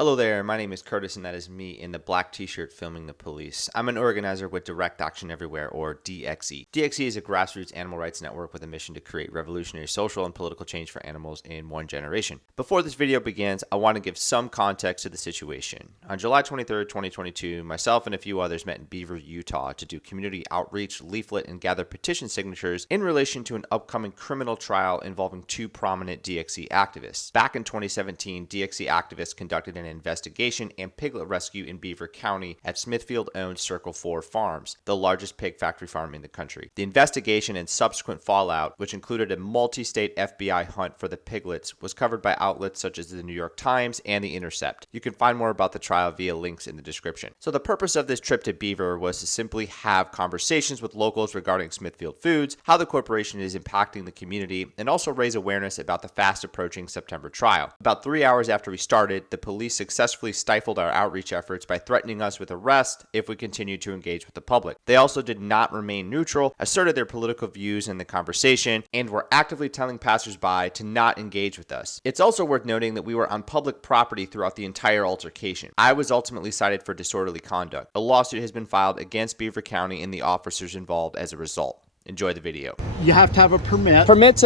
Hello there, my name is Curtis and that is me in the black t-shirt filming the police. I'm an organizer with Direct Action Everywhere, or DXE. DXE is a grassroots animal rights network with a mission to create revolutionary social and political change for animals in one generation. Before this video begins, I want to give some context to the situation. On July 23rd, 2022, myself and a few others met in Beaver, Utah to do community outreach, leaflet, and gather petition signatures in relation to an upcoming criminal trial involving two prominent DXE activists. Back in 2017, DXE activists conducted an investigation and piglet rescue in Beaver County at Smithfield-owned Circle 4 Farms, the largest pig factory farm in the country. The investigation and subsequent fallout, which included a multi-state FBI hunt for the piglets, was covered by outlets such as the New York Times and The Intercept. You can find more about the trial via links in the description. So the purpose of this trip to Beaver was to simply have conversations with locals regarding Smithfield Foods, how the corporation is impacting the community, and also raise awareness about the fast approaching September trial. About 3 hours after we started, the police successfully stifled our outreach efforts by threatening us with arrest if we continued to engage with the public. They also did not remain neutral, asserted their political views in the conversation, and were actively telling passersby to not engage with us. It's also worth noting that we were on public property throughout the entire altercation. I was ultimately cited for disorderly conduct. A lawsuit has been filed against Beaver County and the officers involved as a result. Enjoy the video. You have to have a permit. Permit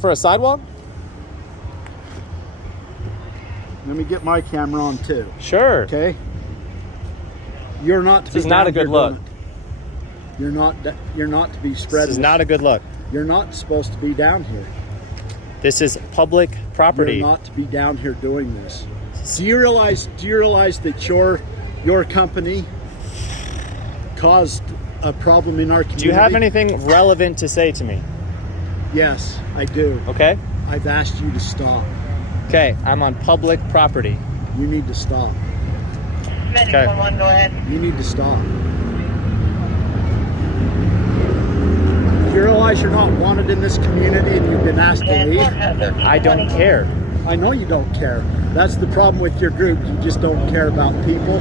for a sidewalk? Let me get my camera on too. Sure. Okay. You're not to This is not a good look. You're not to be spreading. This is not a good look. You're not supposed to be down here. This is public property. You're not to be down here doing this. Do you realize that your company caused a problem in our community? Do you have anything relevant to say to me? Yes, I do. Okay. I've asked you to stop. Okay, I'm on public property. You need to stop. Okay. Go ahead. You need to stop. You realize you're not wanted in this community and you've been asked to leave? I don't care. I know you don't care. That's the problem with your group. You just don't care about people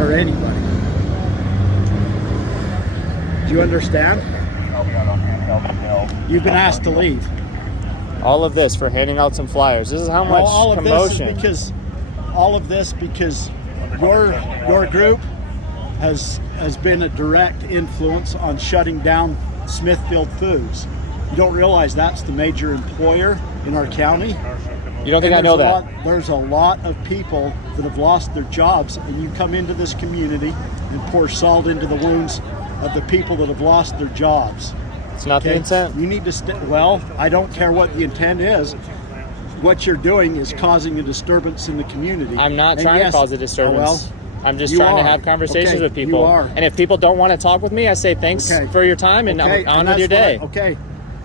or anybody. Do you understand? You've been asked to leave. All of this for handing out some flyers. This is how much commotion. All of this because your group has been a direct influence on shutting down Smithfield Foods. You don't realize that's the major employer in our county? You don't think I know that? There's a lot of people that have lost their jobs, and you come into this community and pour salt into the wounds of the people that have lost their jobs. It's not the intent. You need to well, I don't care what the intent is. What you're doing is causing a disturbance in the community. I'm not trying to cause a disturbance. I'm just trying to have conversations with people. You are. And if people don't want to talk with me, I say thanks for your time and on with your day. Okay.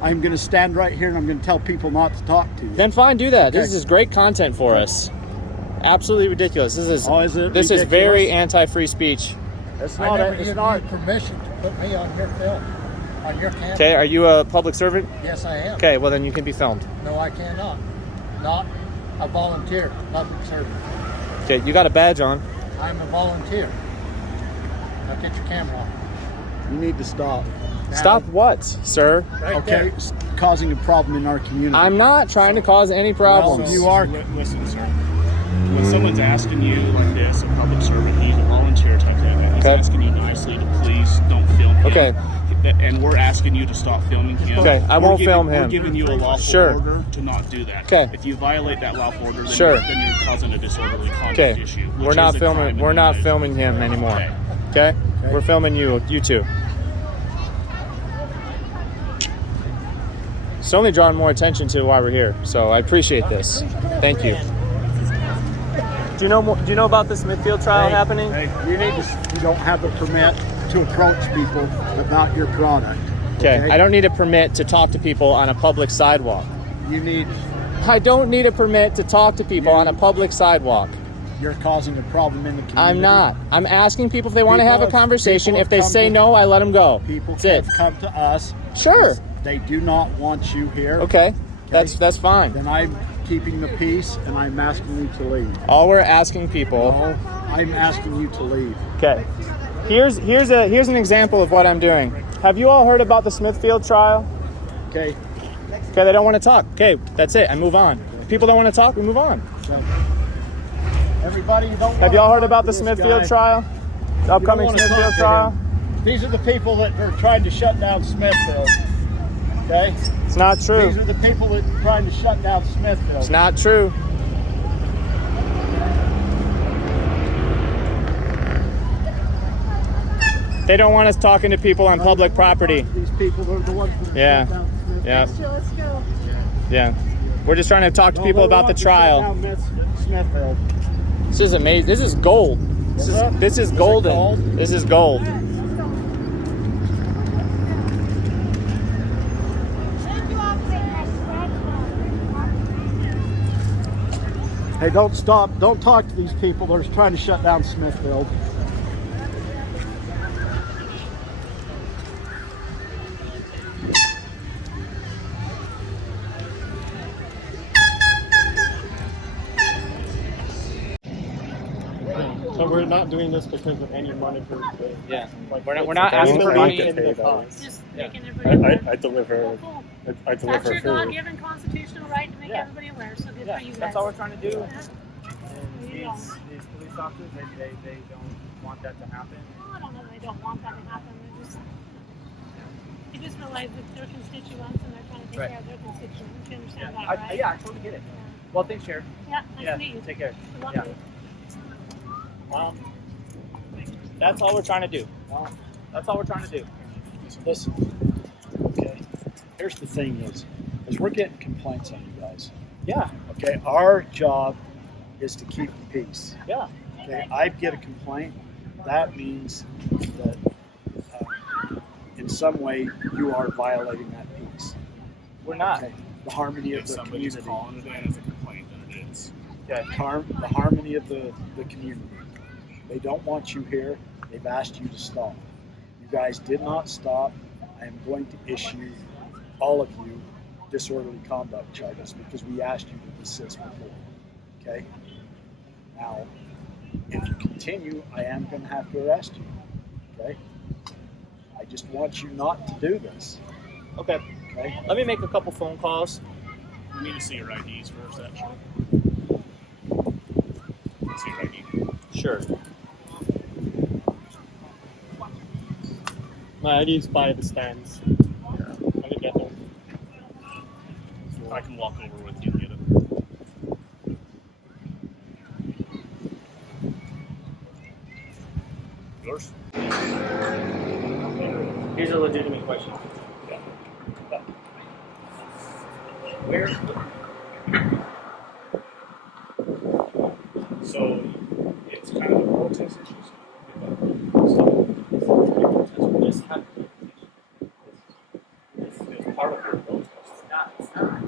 I'm going to stand right here and I'm going to tell people not to talk to you. Then fine, do that. This is great content for us. Absolutely ridiculous. This is very anti-free speech. It's not. It's not permission to put me on your film. On your camera. Okay, are you a public servant? Yes, I am. Okay, well then you can be filmed. No, I cannot. Not a volunteer, public servant. Okay, you got a badge on. I'm a volunteer. Now get your camera off. You need to stop. Stop what, sir? Okay, causing a problem in our community. I'm not trying to cause any problems. Well, you are. Listen, sir. When someone's asking you like this, a public servant, he's a volunteer type thing. He's asking you nicely to please don't film him. Okay. And we're asking you to stop filming him. Okay, I won't film him. We're giving you a lawful order to not do that. Okay. If you violate that lawful order, then, then you're causing a disorderly conduct issue. We're not filming. We're not filming him anymore. Okay. We're filming you two. It's only drawing more attention to why we're here, so I appreciate this. Thank you. Do you know about the Smithfield trial happening? You don't have a permit to approach people about your product. Okay. I don't need a permit to talk to people on a public sidewalk. I don't need a permit to talk to people on a public sidewalk. You're causing a problem in the community. I'm not. I'm asking people if they want to have a conversation. If they say no, I let them go. People have come to us. Sure. They do not want you here. Okay. That's fine. Then I'm keeping the peace and I'm asking you to leave. All we're asking people. No, I'm asking you to leave. Okay. Here's an example of what I'm doing. Have you all heard about the Smithfield trial? Okay. Okay, they don't want to talk. Okay, that's it. I move on. If people don't want to talk, we move on. So, Everybody, you don't. Have y'all heard about the this Smithfield guy. trial? The You don't upcoming wanna talk Smithfield to trial? him. These are the people that are trying to shut down Smithfield. Okay? It's not true. These are the people that are trying to shut down Smithfield. It's not true. They don't want us talking to people on public property. These people are the ones that Yeah. shut down Smithfield. Yeah. Let's go. Yeah. We're just trying to talk to No, people they about the want to trial. shut down Smithfield. This is amazing. This is gold. This is golden. gold? This is gold. Hey, don't stop. Don't talk to these people that are trying to shut down Smithfield. So we're not doing this because of any monetary gain. Yeah. Like, We're not asking for money. in the cause. Just making everybody aware. I deliver. Cool. I That's deliver your food. God-given constitutional right to make Yeah. everybody aware. So good Yeah, for you guys. that's all we're trying to do. Yeah. And There you go. these police officers, they don't want that to happen. Well, I don't know that they don't want that to happen. They just realize that they're constituents and they're trying to take Right. care of their constituents. You understand that, right? I totally get it. Well, thanks, Sheriff. Yeah, nice to meet you. Take care. Good luck Yeah. with you. That's all we're trying to do. That's all we're trying to do. Listen, okay. Here's the thing is we're getting complaints on you guys. Yeah. Okay, our job is to keep the peace. Yeah. Okay, I get a complaint. That means that in some way you are violating that peace. We're not. Okay, the harmony of If the somebody's community. calling it in as a complaint, then it is. Okay. The harmony of the community. They don't want you here. They've asked you to stop. You guys did not stop. I am going to issue all of you disorderly conduct charges because we asked you to desist before. Okay? Now, if you continue, I am going to have to arrest you. Okay? I just want you not to do this. Okay. Okay? Let me make a couple phone calls. We need to see your IDs first, actually. See your ID. Sure. My ID's by the stands. Let me get them. I can walk over with you and get it. Yours? Here's a legitimate question. Where? So it's kind of a protest issue. We just have. It's part of your protest. It's not.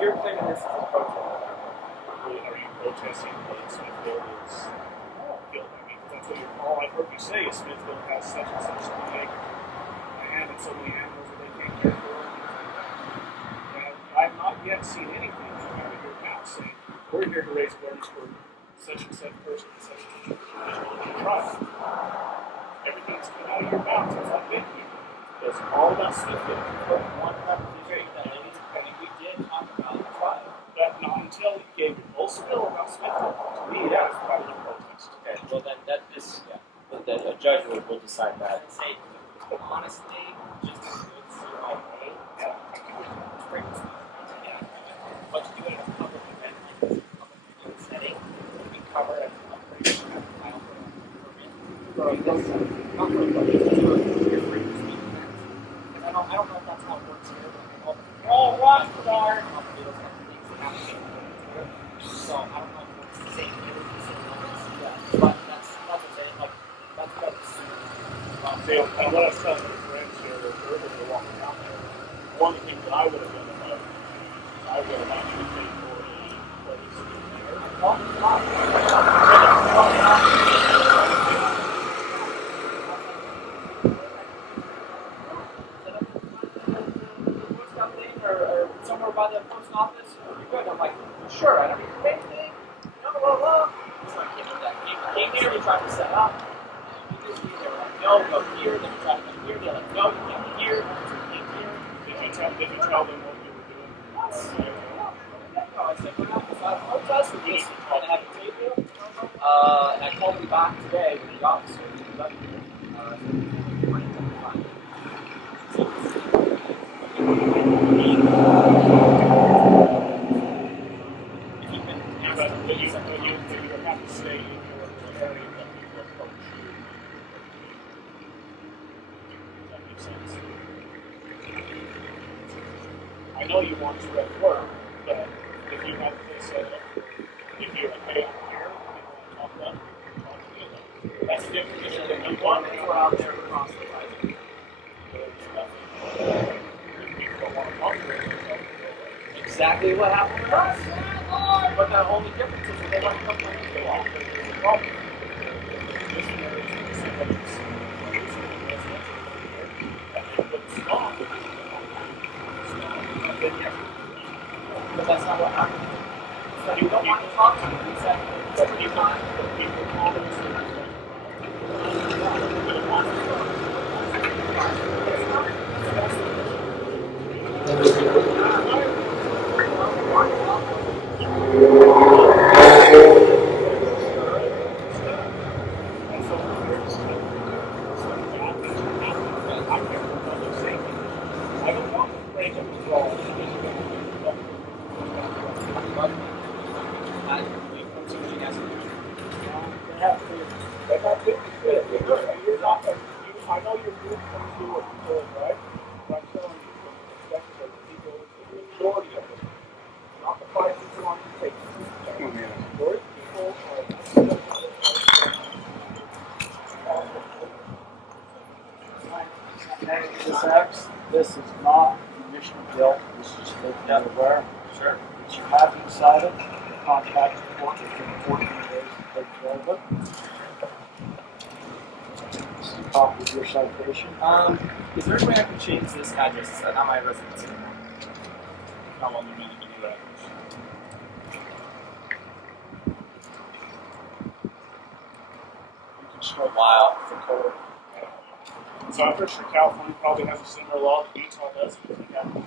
You're claiming this is a protest. Are you protesting that Smithfield is killed? I mean, that's what all I've heard you say is Smithfield has such and such like land and so many animals that they can't care for. And I've not yet seen anything out of your mouth saying, we're here to raise awareness for such and such person and such and such individual trial. Everything's coming out of your mouth since I've been here. It's all about Smithfield. We did talk about the trial. That not until you gave your full spill about Smithfield. To me, that is part of the protest. Okay. Well, then that is a judge will decide that. I'd say honestly, just to do it my way. Yeah. But to do it in a public event, public setting, we cover it. I don't know if that's how it works here. Oh, rock star! So I don't know if it's the same but that's what I'm saying. Like that's what I'm So, and what I was telling my friends here earlier, we were walking out there. One of the things that I would have done about I would have actually paid for a place or somewhere by the post office. You're good. I'm like, sure, I don't need to pay anything. No, blah, blah. So I came here, we tried to set up. They were like, no, go here. Then we tried to go here. They're like, no, you can't be here. You can't be here. Did you tell them what you were doing? No, I said, we're not deciding protest, we're just going to have a table. And I called him back today with the officer. He left me. But you have to stay in your area that people approach you. Does that make sense? I know you want to at work, but if you have this set up, if you're okay out here, you want to talk about it, talk to me. That's a different issue than you want to go out there proselytizing. People don't want to talk to you. Exactly what happened with us. But the only difference is that they want to come from the law. But that's not what happened. So you don't want to talk to them. He said, but you want I don't want to break up the law. I know you're doing something to do what you're doing, right? But I'm telling you from the perspective of the people, the majority of them, not the 5% on the take. The majority of people This is not a mission bill. This is making you aware. Sure. That you have inside it. Contact the court within 14 days to take care of it. This is a copy of your citation. Is there any way I can change this address? Not my residence anymore. How long you mean to do that? You can start a while for court. So I'm pretty sure California probably has a similar law that Utah does. If you have a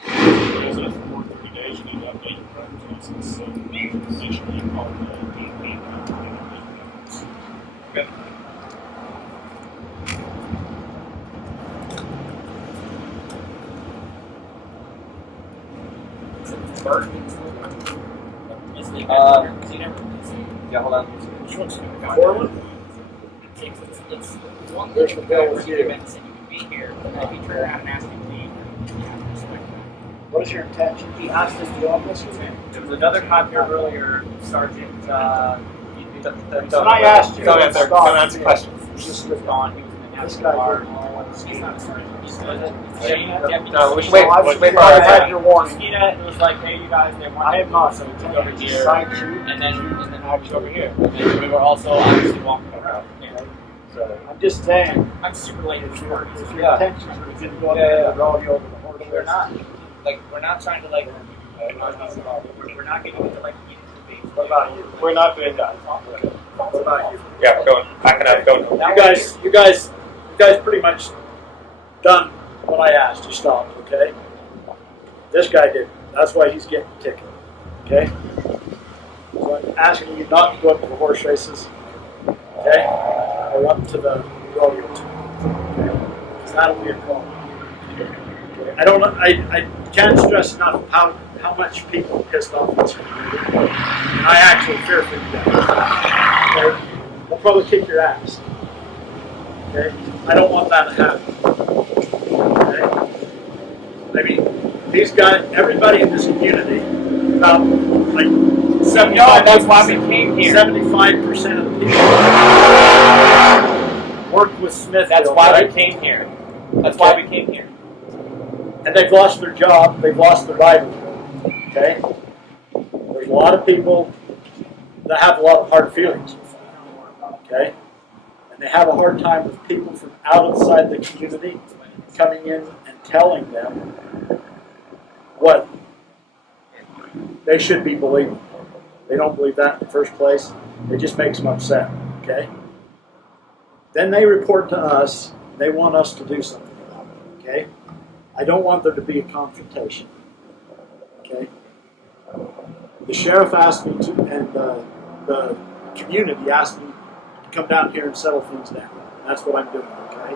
resident for more than 30 days, you need to update your driver's license. So essentially, you call it the DMV. Okay. Yeah, hold on. Which one's Portland? It's one There's the bill for here. events and you can be here, but if you turn around and ask me to leave, you have to respect that. What is your intention? He asked us to on this. There was another cop here earlier, Sergeant. When I asked you, Don't answer. stop. Don't answer questions. Just Just lift gone. He was in the This national guy guard. didn't He's not a sergeant. He's No, wait. Wait, I've had your warning. It was like, hey, you guys, they want I am not. so we took over here, Cite you. and then actually over here. And then we were also obviously walking around. So I'm just saying, I'm super late if for your work. intentions are to go up there and roll you over the horse. We're not trying to we're not getting into like debates. What about you? We're not doing that. What about you? Yeah, going. Backing up, going. You guys pretty much done what I asked. You stopped, okay? This guy didn't. That's why he's getting the ticket, okay? So I'm asking you not to go up to the horse races, okay? Or up to the rodeos, okay? Because that'll be a problem. Okay? I can't stress enough how much people are pissed off this community. I actually fear for you guys. Okay? They'll probably kick your ass. Okay? I don't want that to happen. Okay? I mean, these guys, everybody in this community, about like 75%, that's why we came here. 75% of the people work with Smithfield. That's why right? we came here. That's why we came here. And they've lost their job, they've lost their livelihood. Okay? There's a lot of people that have a lot of hard feelings with that. Okay? And they have a hard time with people from outside the community coming in and telling them what they should be believing. They don't believe that in the first place. It just makes them upset. Okay? Then they report to us, they want us to do something about it. Okay? I don't want there to be a confrontation. Okay? The sheriff asked me to, and the community asked me to come down here and settle things down. That's what I'm doing, okay?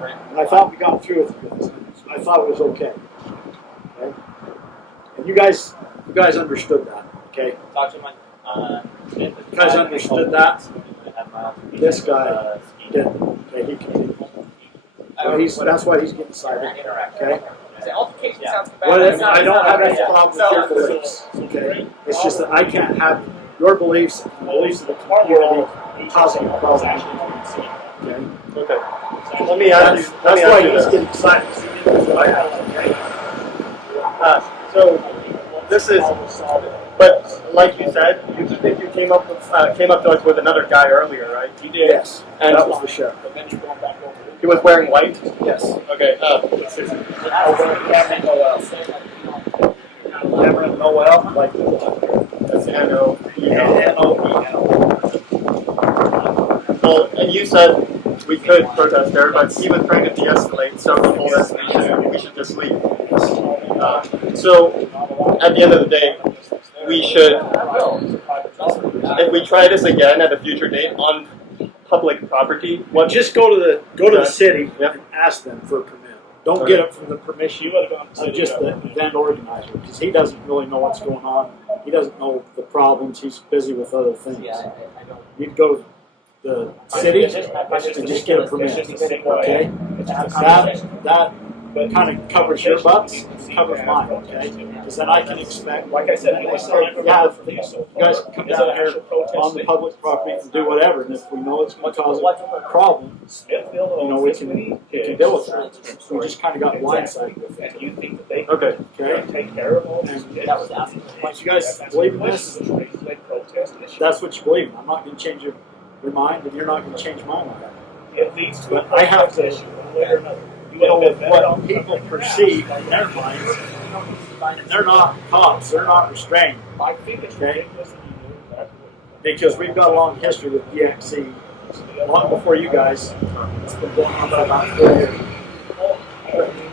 Right. And I thought we got through with this. I thought it was okay. Okay? And you guys understood that, okay? Talk to my Smith. You guys understood that? This guy didn't. Okay, he continued. So that's why he's getting cited. Okay? The altercation sounds bad. Well, I don't have any problem with your beliefs. Okay? It's just that I can't have your beliefs and the beliefs of the community causing a problem. Okay? Okay. Let me ask you. That's why he's this. getting excited. Okay? So this is, but like you said, you think you came up to us with another guy earlier, right? You did. Yes. And that was the sheriff. he was wearing white. Yes. Okay. Cameron Noel, like That's N-O. N-O-E-L. Well, and you said we could protest there, but he was trying to de-escalate, so he told us we should just leave. So at the end of the day, we should, if we try this again at a future date on public property, Well, just go to the city Yep. and ask them for a permit. Don't Okay. get it from the permission of just the event organizer, because he doesn't really know what's going on. He doesn't know the problems. He's busy with other things. You can go to the city and just get a permit. Okay, that kind of covers your butts, covers mine. Okay, because then I can expect, Like I said, I say, yeah, if you guys can come down here on the public property and do whatever, and if we know it's going to cause a problem, you know, we can deal with that. We just kind of got blindsided with it. You think that they okay. Okay, take care of all these and kids? if you guys believe in this, that's what you believe in. I'm not going to change your mind, and you're not going to change my mind. It leads to But I have to know what people perceive in their minds, and they're not cops, they're not restrained. I think it's Okay. ridiculous that you do that. Because we've got a long history with DXC, long before you guys. It's been going on for about 4 years.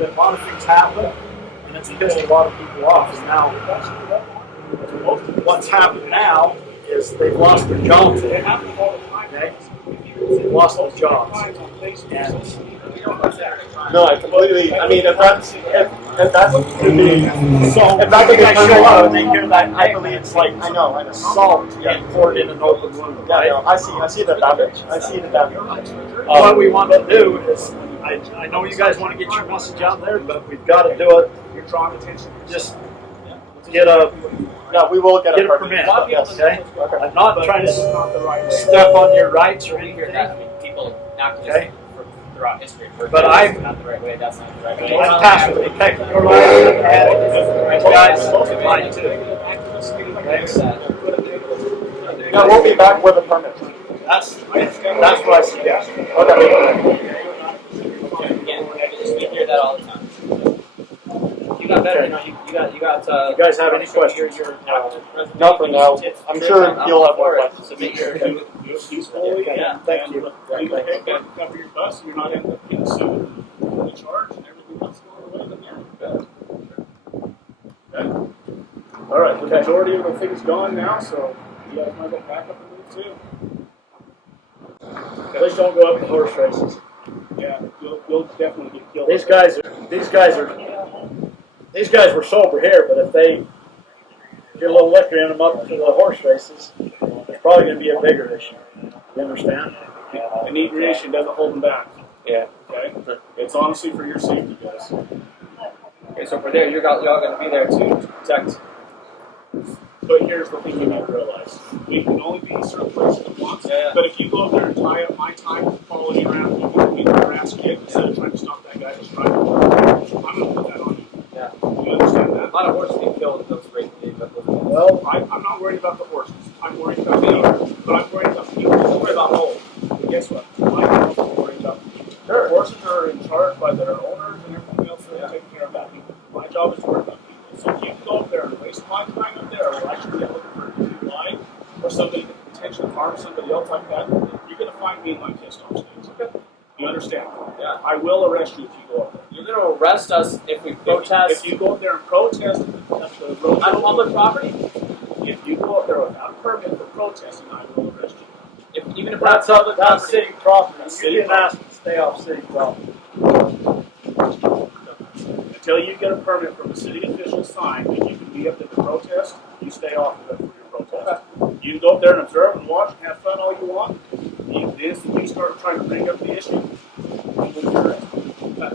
A lot of things happen, and it's pissed a lot of people off. And now, what's happened now is they've lost their jobs. Okay? They've lost their jobs. And No, I completely. I mean, if that's to be, so, if that's you guys show up and the they hear that, I believe it's like I know. salt getting poured in an open wound. Yeah, I Right? know. I see the damage. I see the damage. What we want to do is, I know you guys want to get your message out there, but we've got to do it. You're drawing attention. Just get a Yeah, we will get a permit. Yes. Okay? Okay. I'm not trying This is to not the right way. step on your rights or You hear anything. that? I mean, people not just Okay. throughout history. But I- not the right way. That's not the right way. I'm tasked with protecting your lives and you guys, mine too. Yeah, we'll be back with a permit. That's what I suggest. Okay. Again, we hear that all the time. You got better. You know, you got. You guys have any questions? Not for now. I'm sure you'll have more questions. Submit your. Peacefully, Yeah. Thank you. you can cover your bus, you're not end up getting sued, fully charged, and everything else going away. Then yeah. Okay. All right, the majority of the thing's gone now, so you guys might go back up and move too. Please don't go up to horse races. Yeah, you'll definitely get killed. These guys were sober here, but if they get a little liquor in them up to the horse races, it's probably going to be a bigger issue. You understand? Inebriation doesn't hold them back. Yeah. Okay? It's honestly for your safety, guys. Okay, so for there, you're all going to be there to protect. But here's the thing you need to realize. We can only be in certain places at once. Yeah. But if you go up there and tie up my time following you around, you can get your ass kicked instead of trying to stop that guy that's driving. I'm going to put that on you. Yeah. You understand A that? lot of horses get killed in those great days. Well, I'm not worried about the horses. I'm worried about me. But I'm worried about people. I'm worried about holes. But guess what? My job is to worry about people. The horses are in charge by their owners and everything else, so they take care of that people. My job is to worry about people. So if you can go up there and waste my time up there, or I should be looking for a DUI, or somebody that potentially harm somebody else like that, you're going to find me in my pissed off state. You understand? Yeah. I will arrest you if you go up there. You're going to arrest us if we protest If you go up there and protest at the road, on public property? If you go up there without a permit for protesting, I will arrest you. Even if That's public that's property. city property. That's You city didn't ask to stay off city property. Until you get a permit from a city official sign that you can be up at the protest, you stay off of it for your protest. You can go up there and observe and watch and have fun all you want. The instant you start trying to bring up the issue, you will be arrested.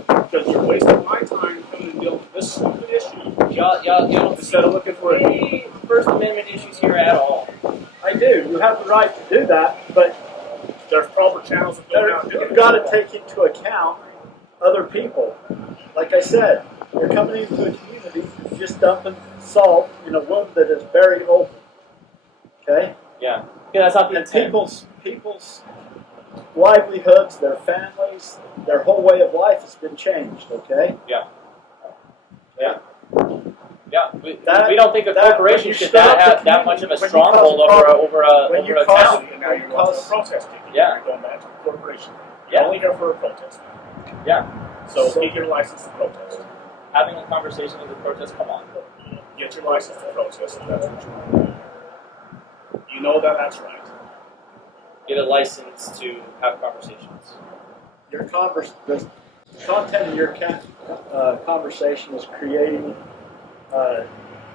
Because you're wasting my time coming and dealing with this stupid issue Y'all don't instead of looking for any First Amendment issues here at all. I do. You have the right to do that, but there's proper channels of going out and doing you've it. got to take into account other people. Like I said, you're coming into a community just dumping salt in a wound that is very open. Okay? Yeah, that's not the And intent. people's livelihoods, their families, their whole way of life has been changed. Okay? Yeah. We That- don't think a that- when corporation you should stop have the that much of a when you stronghold cause a over a when you over a cause- town. And now you're going to a protest ticket. Yeah. You're going back to the corporation. Yeah. You're only here for a protest. Yeah, So get your license to protest. having a conversation with the protest. Come on. Get your license to protest if that's what you want. You know that that's right. Get a license to have conversations. The content of your conversation is creating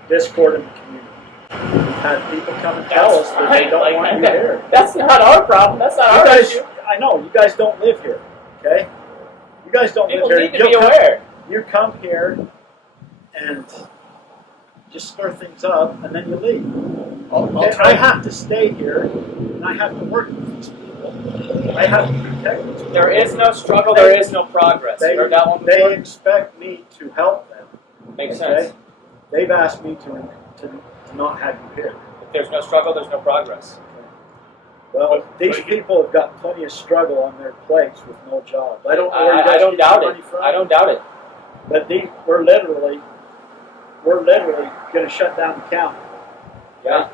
discord in the community. We've had people come and tell us that they don't want you here. That's not our problem. That's not You our guys, issue. I know, you guys don't live here, okay? You guys don't People live here. need to be You'll come- aware. You come here and just stir things up, and then you leave. Okay? I have to stay here, and I have to work with these people. I have to protect these people. There is no struggle. There is no progress. You heard that one They before? expect me to help them. Makes Okay? sense. They've asked me to not have you here. If there's no struggle, there's no progress. Well, these people have got plenty of struggle on their plates with no job. I don't know where you I guys don't get doubt your it. money from. I don't doubt it. But we're literally going to shut down the county. Yeah.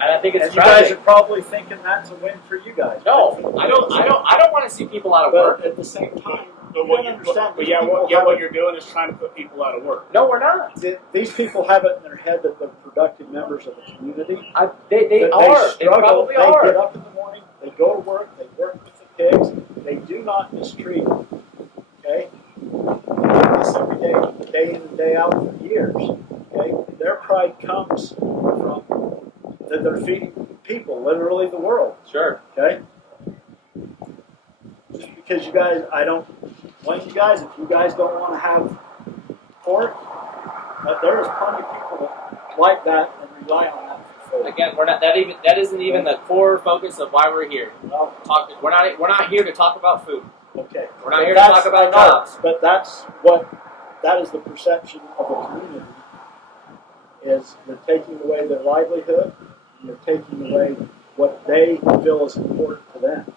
And I think it's And you guys tragic. are probably thinking that's a win for you guys. No, I don't want to see people out of work. But at the same time, But you what don't you understand. but these yeah, people what have you're doing is trying to put people out of work. No, we're not. these people have it in their head that they're productive members of the community. They That are. They struggle. probably They get are. up in the morning. They go to work. They work with the pigs. They do not mistreat them. Okay? They do this every day in and day out for years. Okay? Their pride comes from that they're feeding people, literally the world. Sure. Okay? Just because you guys, I don't blame you guys. If you guys don't want to have pork, but there is plenty of people that like that and rely on that for food. Again, we're not that isn't even the core focus of why we're here. Well, We're not here to talk about food. okay. We're not here to talk about jobs. But that is the perception of the community. Is you're taking away their livelihood, and you're taking away what they feel is important to them.